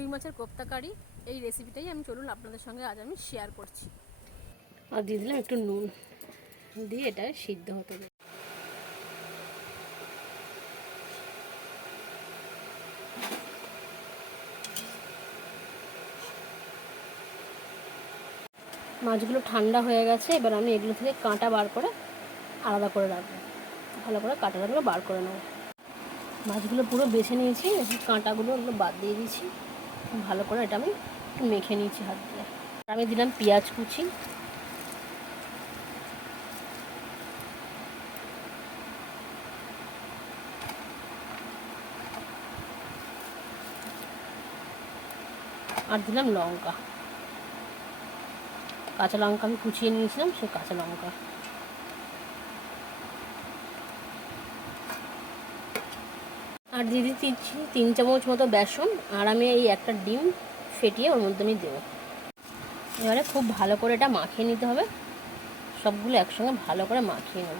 রুই মাছের কোপ্তা কারি এই রেসিপিটাই আমি চলুন আপনাদের সঙ্গে আজ আমি শেয়ার করছি। আর দিয়ে দিলাম একটু নুন। দিয়ে এটা সিদ্ধ হতে দেব মাছগুলো ঠান্ডা হয়ে গেছে, এবার আমি এগুলো থেকে কাঁটা বার করে আলাদা করে রাখব। ভালো করে কাঁটাগুলো বার করে নেব। মাছগুলো পুরো বেছে নিয়েছি কাঁটাগুলো ওগুলো বাদ দিয়ে দিয়েছি ভালো করে এটা আমি একটু মেখে নিয়েছি হাত দিয়ে। আমি দিলাম পেঁয়াজ কুচি। আর দিলাম লঙ্কা। কাঁচা লঙ্কা আমি কুচিয়ে নিয়েছিলাম, সে কাঁচা লঙ্কা। আর দিয়ে দিচ্ছি তিন চামচ মতো বেসন আর আমি এই একটা ডিম ফেটিয়ে ওর মধ্যে আমি দেবো। এবারে খুব ভালো করে এটা মাখিয়ে নিতে হবে। সবগুলো একসঙ্গে ভালো করে মাখিয়ে নেব।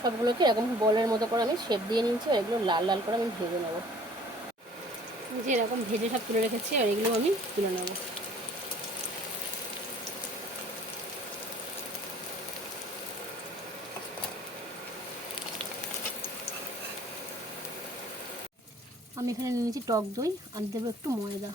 সবগুলোকে এরকম বলের মতো করে আমি শেপ দিয়ে নিয়েছি, আর এগুলো লাল লাল করে আমি ভেজে নেব। যে এরকম ভেজে সব তুলে রেখেছি, আর এগুলো আমি তুলে নেব। আমি এখানে নিয়েছি টক দই, আর দেবো একটু ময়দা।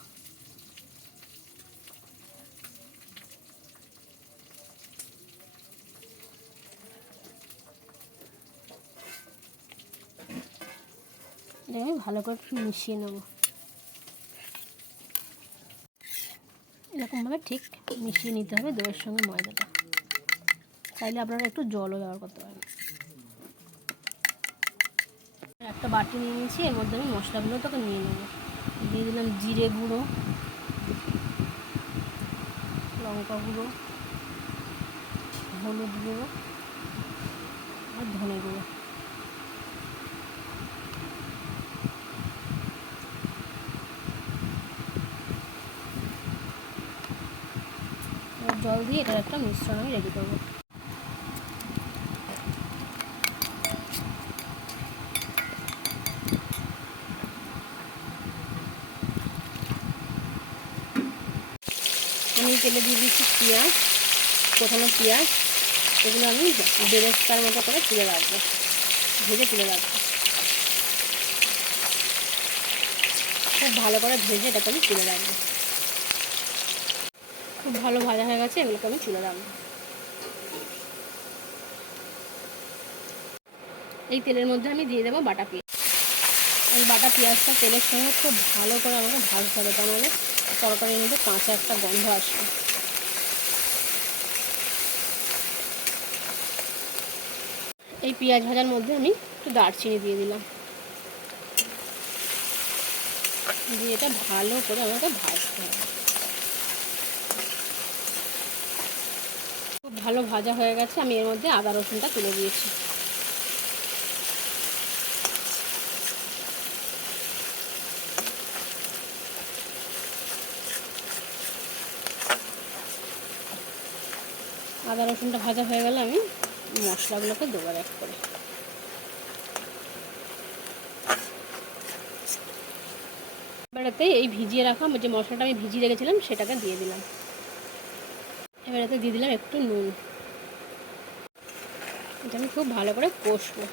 আমি ভালো করে একটু মিশিয়ে নেব। এরকমভাবে ঠিক মিশিয়ে নিতে হবে দইয়ের সঙ্গে ময়দাটা। চাইলে আপনারা একটু জলও ব্যবহার করতে পারেন। একটা বাটি নিয়ে নিয়েছি, এর মধ্যে আমি মশলাগুলো তোকে নিয়ে নেব। দিয়ে দিলাম জিরে গুঁড়ো, লঙ্কা গুঁড়ো, হলুদ গুঁড়ো আর ধনে গুঁড়ো। জল দিয়ে এটার একটা মিশ্রণ আমি রেডি করব। আমি তেলে দিয়ে দিচ্ছি পেঁয়াজ, প্রথমে পেঁয়াজ, এগুলো আমি বেরেস্তার মতো করে তুলে রাখব, ভেজে তুলে রাখব। খুব ভালো করে ভেজে এটাকে আমি তুলে রাখব। খুব ভালো ভাজা হয়ে গেছে, এগুলোকে আমি তুলে রাখব। এই তেলের মধ্যে আমি দিয়ে দেবো বাটা পেঁয়াজ। এই বাটা পেঁয়াজটা তেলের সঙ্গে খুব ভালো করে আমাকে ভাজতে হবে তা নাহলে তরকারির মধ্যে কাঁচা একটা গন্ধ আসবে। এই পেঁয়াজ ভাজার মধ্যে আমি একটু দারচিনি দিয়ে দিলাম। দিয়ে এটা ভালো করে আমাকে ভাজতে হবে। খুব ভালো ভাজা হয়ে গেছে, আমি এর মধ্যে আদা রসুনটা তুলে দিয়েছি। আদা রসুনটা ভাজা হয়ে গেলে আমি মশলাগুলোকে দেবার এক করে। এবারেতে এই ভিজিয়ে রাখা যে মশলাটা আমি ভিজিয়ে রেখেছিলাম, সেটাকে দিয়ে দিলাম। এবারেতে দিয়ে দিলাম একটু নুন। এটা আমি খুব ভালো করে কষবো।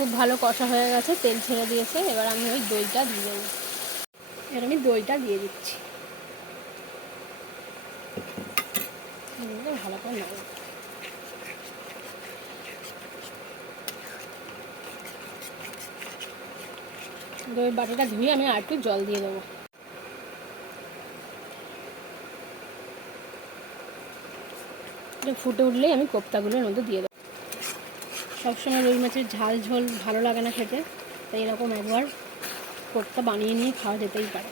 খুব ভালো কষা হয়ে গেছে, তেল ছেড়ে দিয়েছে, এবার আমি ওই দইটা দিয়ে দেবো। এবার আমি দইটা দিয়ে দিচ্ছি। ভালো করে নেব দইয়ের বাটিটা ধুয়ে আমি আর একটু জল দিয়ে দেবো। ফুটে উঠলেই আমি কোপ্তাগুলোর মধ্যে দিয়ে দেবো। সবসময় রুই মাছের ঝাল ঝোল ভালো লাগে না খেতে, তাই এরকম একবার কোপ্তা বানিয়ে নিয়ে খাওয়া যেতেই পারে।